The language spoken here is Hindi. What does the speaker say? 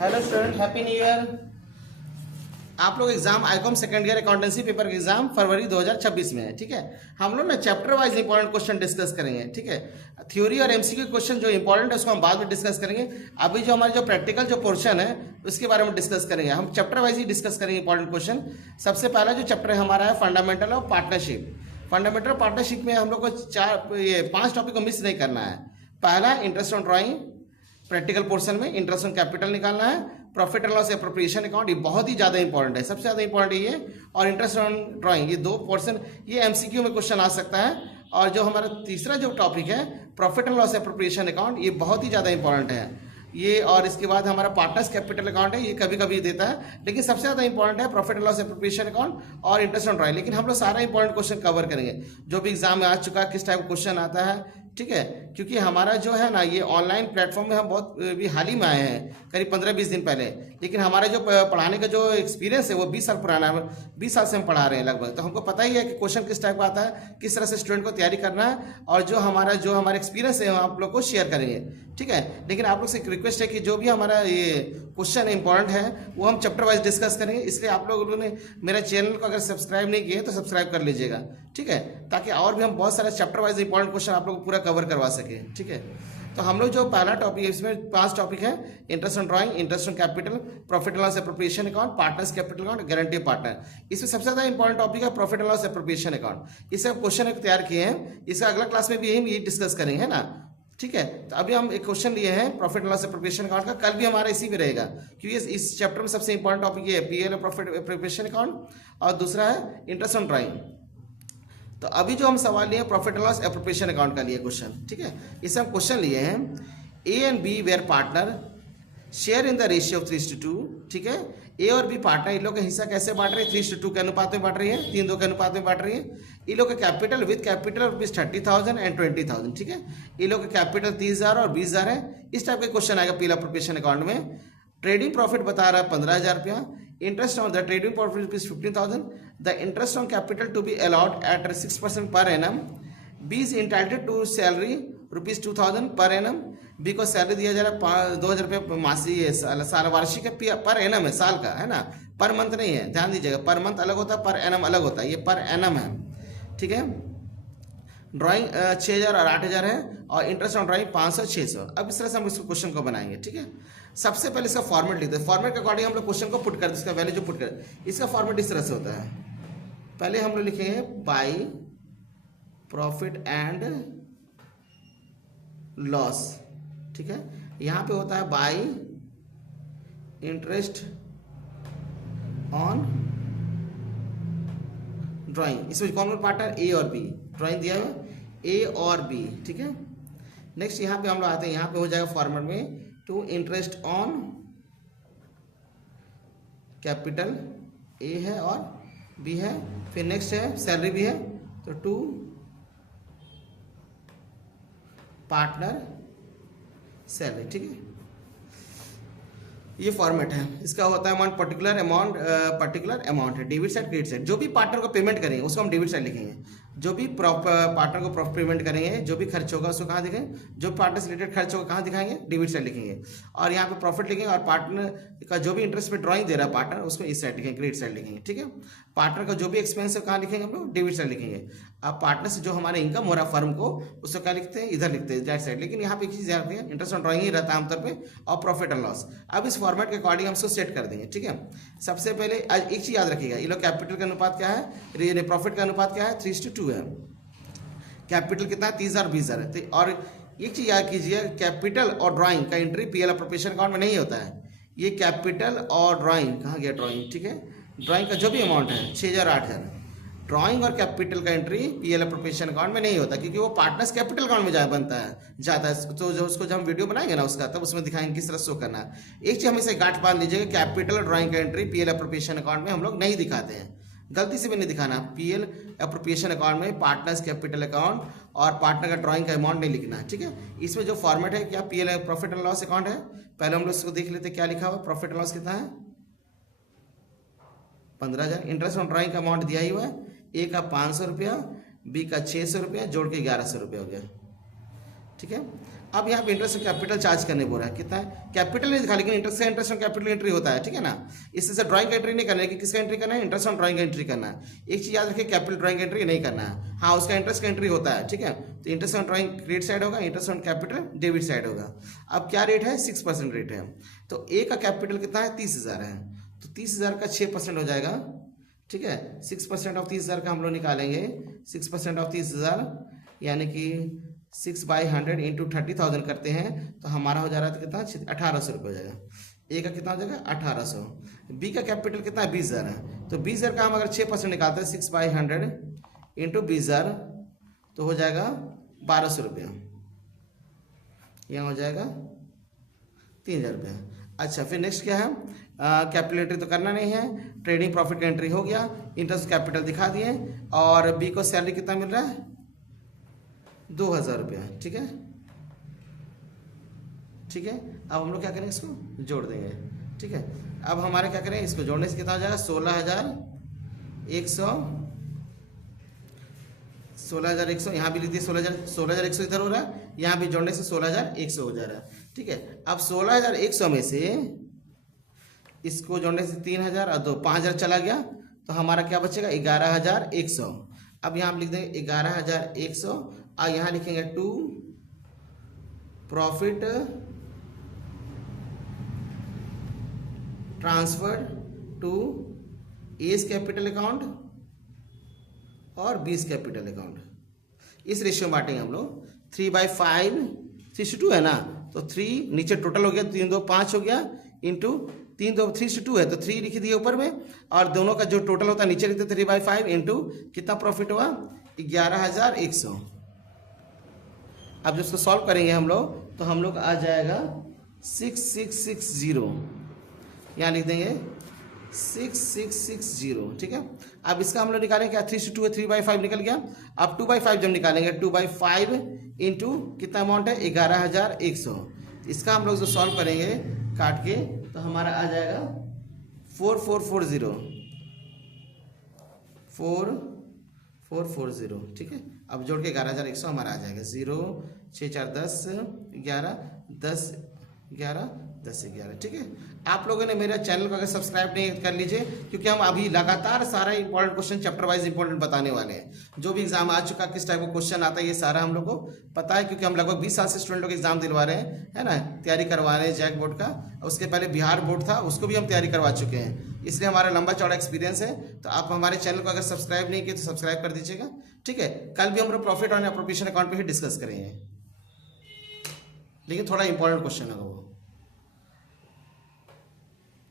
Hello student, happy new year. आप लोग exam Icom second year accountancy paper का एग्जाम फरवरी 2026 में है। ठीक है, हम लोग ना chapter wise important question discuss करेंगे। ठीक है, थ्योरी और एमसीक्यू क्वेश्चन जो इंपॉर्टेंट है उसको हम बाद में डिस्कस करेंगे। अभी जो हमारे जो प्रैक्टिकल जो पोर्शन है उसके बारे में डिस्कस करेंगे। हम चैप्टर वाइज ही डिस्कस करेंगे इंपॉर्टेंट क्वेश्चन। सबसे पहला जो चैप्टर हमारा है fundamental of partnership. Fundamental partnership में हम लोग को 5 टॉपिक को मिस नहीं करना है। पहला interest on drawing, practical portion में इंटरेस्ट ऑन कैपिटल निकालना है। Profit and loss appropriation account ये बहुत ही ज़्यादा इंपॉर्टेंट है, सबसे ज़्यादा इंपॉर्टेंट ये और इंटरेस्ट ऑन ड्राइंग, ये 2 पोर्शन ये एमसीक्यू में क्वेश्चन आ सकता है। और जो हमारा तीसरा जो टॉपिक है profit and loss appropriation account, ये बहुत ही ज़्यादा इंपॉर्टेंट है ये। और इसके बाद हमारा पार्टनर्स कैपिटल अकाउंट है, ये कभी कभी देता है, लेकिन सबसे ज़्यादा इंपॉर्टेंट है profit and loss appropriation account और इंटरेस्ट ऑन ड्राइंग। लेकिन हम लोग सारा इंपॉर्टेंट क्वेश्चन कवर करेंगे जो भी एग्जाम में आ चुका है, किस टाइप का क्वेश्चन आता है। ठीक है, क्योंकि हमारा जो है ना ये ऑनलाइन प्लेटफॉर्म में हम बहुत भी हाल ही में आए हैं, करीब 15-20 दिन पहले। लेकिन हमारा जो पढ़ाने का जो एक्सपीरियंस है वो 20 साल पुराना है, 20 साल से हम पढ़ा रहे हैं लगभग। तो हमको पता ही है कि क्वेश्चन किस टाइप का आता है, किस तरह से स्टूडेंट को तैयारी करना है, और जो हमारा एक्सपीरियंस है हम आप लोग को शेयर करेंगे। ठीक है, लेकिन आप लोग से एक रिक्वेस्ट है कि जो भी हमारा ये क्वेश्चन इंपॉर्टेंट है वो हम चैप्टर वाइज डिस्कस करेंगे। इसलिए आप लोगों ने मेरा चैनल को अगर सब्सक्राइब नहीं किए तो सब्सक्राइब कर लीजिएगा। ठीक है, ताकि और भी हम बहुत सारे चैप्टर वाइज इंपॉर्टेंट क्वेश्चन आप लोग को पूरा कवर करवा सके। ठीक है, तो हम लोग जो पहला टॉपिक है इसमें 5 टॉपिक है, interest on drawing, interest on capital, profit and loss appropriation account, partners capital account, guarantee partner. इसमें सबसे ज्यादा इंपॉर्टेंट टॉपिक है profit and loss appropriation account. इससे हम क्वेश्चन तैयार किए हैं, इसका अगला क्लास में भी यही डिस्कस करेंगे, है ना। ठीक है, तो अभी हम एक क्वेश्चन लिए हैं profit and loss appropriation account का, कल भी हमारा इसी में रहेगा, क्योंकि इस चैप्टर में सबसे इंपॉर्टेंट टॉपिक ये है पीएल प्रॉफिट एप्रोप्रिएशन अकाउंट, और दूसरा है इंटरेस्ट ऑन ड्राइंग। तो अभी जो हम सवाल लिए profit and loss appropriation account का लिए क्वेश्चन। ठीक है, इससे हम क्वेश्चन लिए हैं A and B were partner share in the ratio of 3:2। ठीक है, ए और बी पार्टनर, इन लोग का हिस्सा कैसे बांट रहे हैं, 3:2 के अनुपात में बांट रही है, 3-2 के अनुपात में बांट रही है। इन लोग का capital with capital rupees 30,000 and 20,000। ठीक है, इन लोग का कैपिटल 30,000 और 20,000 है। इस टाइप का क्वेश्चन आएगा पीएल एप्रोप्रिएशन अकाउंट में। ट्रेडिंग प्रॉफिट बता रहा है 15,000 रुपया। Interest on the trading profit rupees 15,000। The interest on capital to be allowed at 6% per annum. B is entitled to salary rupees 2,000 per annum. B को सैलरी दिया जा रहा है 2,000 रुपये मासी साल वार्षिक है, पर एनम है, साल का है ना, पर मंथ नहीं है, ध्यान दीजिएगा। पर मंथ अलग होता है, पर एनम अलग होता है, ये पर एनम है। ठीक है, ड्राइंग 6,000 और 8,000 है, और इंटरेस्ट ऑन ड्राइंग 500 600। अब इस तरह से हम इसको क्वेश्चन को बनाएंगे। ठीक है, सबसे पहले इसका फॉर्मेट लिखते हैं, फॉर्मेट के अकॉर्डिंग हम लोग क्वेश्चन को पुट करते हैं, इसका वैल्यू जो पुट करते। इसका फॉर्मेट इस तरह से होता है, पहले हम लोग लिखेंगे बाई प्रॉफिट एंड लॉस। ठीक है, यहां पे होता है बाई इंटरेस्ट ऑन ड्राइंग। इसमें कौन कौन पार्टनर, ए और बी, ड्राइंग दिया हुआ ए और बी। ठीक है, नेक्स्ट यहाँ पे हम लोग आते हैं, यहाँ पे हो जाएगा फॉर्मेट में टू इंटरेस्ट ऑन कैपिटल, ए है और बी है, फिर नेक्स्ट है सैलरी भी है, तो टू पार्टनर सैलरी। ठीक है, ये फॉर्मेट है, इसका होता है अमाउंट पर्टिकुलर अमाउंट है, डेबिट साइड क्रेडिट साइड। जो भी पार्टनर को पेमेंट करेंगे उसको हम डेबिट साइड लिखेंगे, जो भी पार्टनर को प्रॉफिट पेमेंट करेंगे, जो भी खर्च होगा उसको कहाँ दिखाएंगे, जो पार्टनर से रिलेटेड खर्च होगा कहाँ दिखाएंगे, डेबिट साइड लिखेंगे। और यहाँ पे प्रॉफिट लिखेंगे, और पार्टनर का जो भी इंटरेस्ट पे ड्राइंग दे रहा है पार्टनर, उसको इस साइड लिखेंगे, क्रेडिट साइड लिखेंगे। ठीक है, पार्टनर का जो भी एक्सपेंस है कहाँ लिखेंगे हम लोग, डेबिट साइड लिखेंगे। अब पार्टनर से जो हमारे इनकम हो रहा है फर्म को, उसको क्या लिखते हैं, इधर लिखते हैं राइट साइड। लेकिन यहाँ पे एक चीज याद रखिए, इंटरेस्ट ऑन ड्राइंग ही रहता है आमतौर पे, और प्रॉफिट एंड लॉस। अब इस फॉर्मेट के अकॉर्डिंग हम इसको सेट कर देंगे। ठीक है, सबसे पहले एक चीज याद रखिएगा, ये लोग कैपिटल का अनुपात क्या है, प्रॉफिट का अनुपात क्या है, 3:2 है। कैपिटल कितना है, 30,000 20,000 है। और एक चीज याद कीजिए, कैपिटल और ड्राइंग का एंट्री पीएल एप्रोप्रिएशन अकाउंट में नहीं होता है। ये कैपिटल और ड्राइंग, कहाँ गया ड्राइंग, ठीक है, ड्राइंग का जो भी अमाउंट है 6,000 8,000, ड्राइंग और कैपिटल का एंट्री पीएल एप्रोप्रिएशन अकाउंट में नहीं होता, क्योंकि वो पार्टनर्स कैपिटल अकाउंट में जाता है। तो जो उसको जब हम वीडियो बनाएंगे ना उसका, तब उसमें दिखाएंगे किस तरह शो करना है। एक चीज हमें गांठ बांध लीजिएगा, कैपिटल और ड्राइंग का एंट्री पीएल एप्रोप्रिएशन अकाउंट में हम लोग नहीं दिखाते हैं, गलती से भी नहीं दिखाना। पीएल एप्रोप्रिएशन अकाउंट में पार्टनर्स कैपिटल अकाउंट और पार्टनर का ड्राइंग का अमाउंट नहीं लिखना है। ठीक है, इसमें जो फॉर्मेट है क्या, PL profit and loss account है। पहले हम लोग इसको देख लेते क्या लिखा हुआ, प्रॉफिट एंड लॉस कितना है 15,000। इंटरेस्ट ऑन ड्राइंग का अमाउंट दिया ही हुआ है, ए का 500 रुपया, बी का 600 रुपया, जोड़ के 1100 रुपया हो गया। ठीक है, अब यहाँ पे इंटरेस्ट कैपिटल चार्ज करने बोल रहा है, कितना है कैपिटल नहीं दिखा, लेकिन इंटरेस्ट ऑन कैपिटल एंट्री होता है, ठीक है ना। इससे ड्राइंग एंट्री नहीं करना है, कि किसका एंट्री करना है, इंटरेस्ट ऑन ड्राइंग एंट्री करना है। एक चीज याद रखिए, कैपिटल ड्राइंग एंट्री नहीं करना है, हाँ उसका इंटरेस्ट का एंट्री होता है, ठीक है। तो interest on drawing credit side होगा, interest on capital debit side होगा। अब क्या रेट है, 6% रेट है। तो ए का कैपिटल कितना है, 30,000 है, तो 30,000 का 6% हो जाएगा, ठीक है। 6% ऑफ 30,000 का हम लोग निकालेंगे, 6% ऑफ 30,000 यानी कि 6/100 इंटू 30,000 करते हैं, तो हमारा हो जा रहा है कितना, 1800 रुपये हो जाएगा। ए का कितना हो जाएगा, 1800। बी का कैपिटल कितना है, 20,000 है, तो 20,000 का हम अगर 6% निकालते हैं, 6/100 इंटू 20,000, तो हो जाएगा 1200 रुपये, यहाँ हो जाएगा 3,000 रुपये। अच्छा, फिर नेक्स्ट क्या है, कैपिटल एंट्री तो करना नहीं है, ट्रेडिंग प्रॉफिट का एंट्री हो गया, इंटरेस्ट कैपिटल दिखा दिए, और बी को सैलरी कितना मिल रहा है, 2,000 रुपया, ठीक है, ठीक है। अब हम लोग क्या करेंगे, इसको जोड़ देंगे, ठीक है। अब हमारे क्या करें, इसको जोड़ने से कितना हो जाएगा, 16,100 यहाँ भी लिख दिए, 16,100 इधर हो रहा है, यहाँ भी जोड़ने से 16,100 हो जा रहा है, ठीक है। अब 16,100 में से इसको जोड़ने से 3,000 और 2 5,000 चला गया, तो हमारा क्या बचेगा, 11,100। अब यहाँ हम लिख देंगे 11,100, और यहाँ लिखेंगे to profit transfer to A's capital account और बीस कैपिटल अकाउंट। इस रेशियो में बांटेंगे हम लोग, 3/5 3:2 है ना, तो 3 नीचे टोटल हो गया, 3 2 5 हो गया, इंटू 3 2 3:2 है, तो 3 लिख दिए ऊपर में, और दोनों का जो टोटल होता है नीचे लिखते 3/5 इंटू कितना प्रॉफिट हुआ, 11,100। अब जब इसको सॉल्व करेंगे हम लोग, तो हम लोग आ जाएगा 6660, यहाँ लिख देंगे 6660, ठीक है। अब इसका हम लोग निकालेंगे क्या, 3:2 है, 3/5 निकल गया। अब 2/5 जब निकालेंगे, 2/5 इंटू कितना अमाउंट है, 11,100। इसका हम लोग जो सॉल्व करेंगे काट के, तो हमारा आ जाएगा 4440, 4440, ठीक है। अब जोड़ के 11,100 हमारा आ जाएगा, 0 6 4 10 11 10 11 10 11, ठीक है। आप लोगों ने मेरा चैनल को अगर सब्सक्राइब नहीं कर लीजिए, क्योंकि हम अभी लगातार सारा important question chapter wise important बताने वाले हैं। जो भी एग्जाम आ चुका, किस टाइप का क्वेश्चन आता है, ये सारा हम लोग को पता है, क्योंकि हम लगभग 20 साल से स्टूडेंटों को एग्जाम दिलवा रहे हैं, है ना, तैयारी करवा रहे हैं जैक बोर्ड का। उसके पहले बिहार बोर्ड था, उसको भी हम तैयारी करवा चुके हैं, इसलिए हमारा लंबा चौड़ा एक्सपीरियंस है। तो आप हमारे चैनल को अगर सब्सक्राइब नहीं किए तो सब्सक्राइब कर दीजिएगा, ठीक है। कल भी हम लोग प्रॉफिट और अप्रोप्रिएशन अकाउंट पर ही डिस्कस करेंगे, लेकिन थोड़ा इंपॉर्टेंट क्वेश्चन होगा वो।